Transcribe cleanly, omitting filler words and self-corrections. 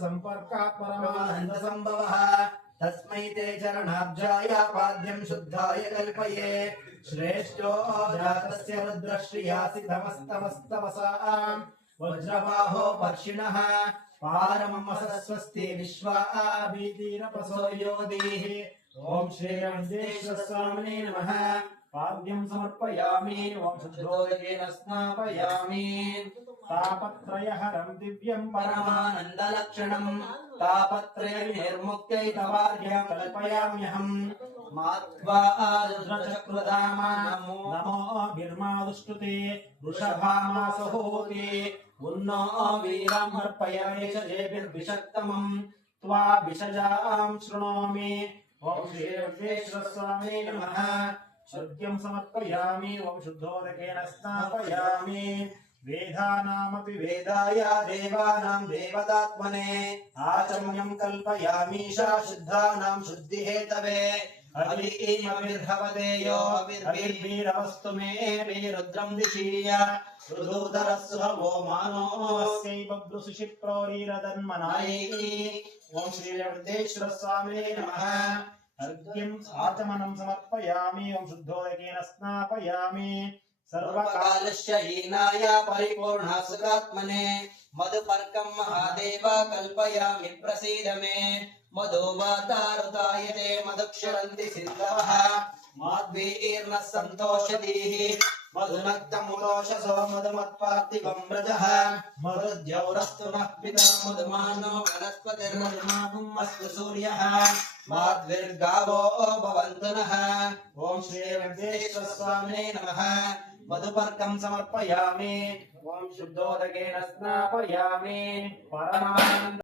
संपर्कात् परमानंद संभवः तस्मै ते चरणाब्जाय पाद्यं शुद्धाय कल्पये श्रेष्ठो जातस्य रुद्रश्रियासितमस्तमस्तवसां वज्रबाहो पर्षिणः पारममसस्वस्ति विश्वाभीतिरपसो योधीः ओम श्री वेंकटेश्वर स्वामिने नमः पाद्यं समर्पयामि ओम शुद्धोदकेन स्नापयामि तापत्रयहरं दिव्यं परमानन्दलक्षणं तापत्रय निर्मुक्त्यै तवार्घ्यं कल्पयाम्यहं माध्वा रुद्रचक्रधामा नमो बिर्मादुष्टुते वृषभामासहोते उन्नो वीरम् अर्पयामि च जेभिर्विषक्तमं त्वा विषजां शृणोमि ओम श्री वेंकटेश्वर स्वामिने नमः शुद्ध्यं समर्पयामि ओम शुद्धोदकेन स्नापयामि वेदानामपि वेदाय देवानां देवतात्मने आचम्यं कल्पयामीशा शुद्धानां शुद्धिहेतवे अभिर्भवदेयो अभिर्वीरवस्तु मे रुद्रं दिशीय रुदूतरस्सुहवो मानोऽस्यैव ब्रुषिप्रोरीरदन्मनायै ओम श्री वेंकटेश्वर स्वामिने नमः अर्घ्यं आचमनं समर्पयामि ओम शुद्धोदकेन स्नापयामि सर्वकालस्य हीनाय परिपूर्णा सुखात्मने मधुपर्कं महादेव कल्पयामि प्रसीद मे मधुवातारुतायते मधुक्षरन्ति सिन्धवः माध्वीर्नः सन्तोषदीः मधुनक्तमुदोषसो मधुमत्पार्थिवं व्रजः मधुद्यौरस्तु नः पितरं मधुमानो वनस्पतिर्मधुमागुम् अस्तु सूर्यः माध्विर्गावो भवन्तु नः ओम श्री वेंकटेश्वर स्वामिने नमः मधुपर्कं समर्पयामि ओम शुद्धोदकेन स्नापयामि परमानंद